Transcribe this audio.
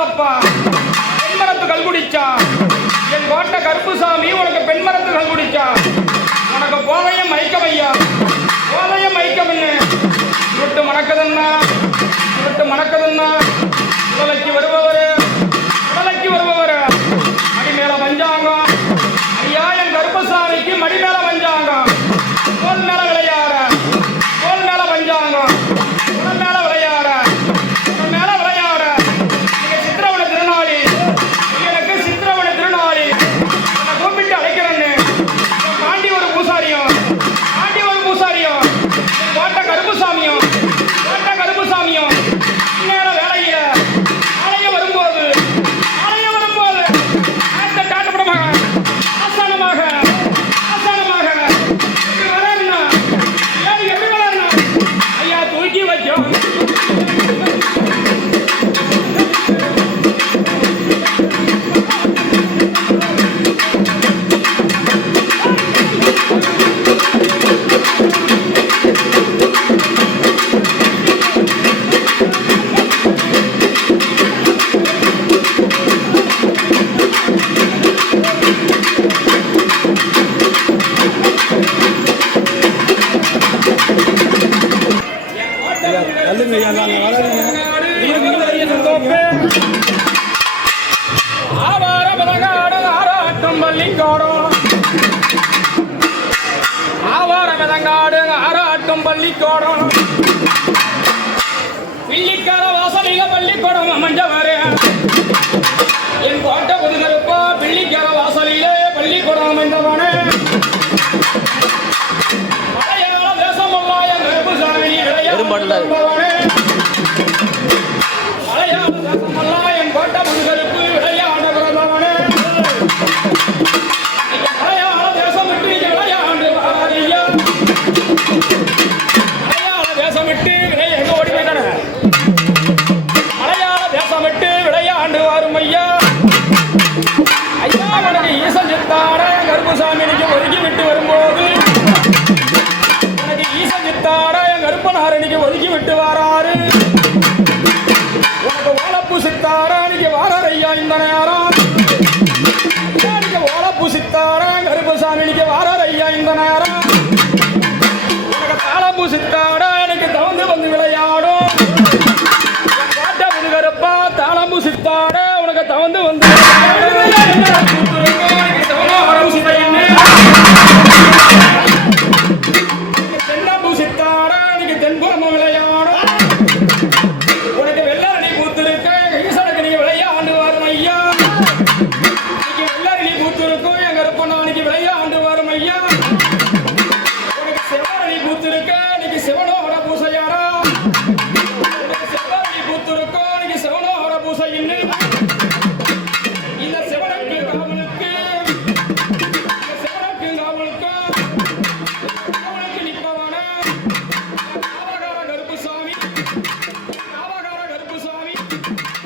வளர்ந்தப்பா பெண்மரத்து கல் குடிச்சா. என் கோட்டை கருப்புசாமி உனக்கு பெண்மரத்து கல் குடிச்சா. உனக்கு போதையும் மயக்கமையா பள்ளிக்கோடம் Awara விதங்காடு ஆராட்டும் பள்ளிக்கோடம் Vamos, moleque! thank you.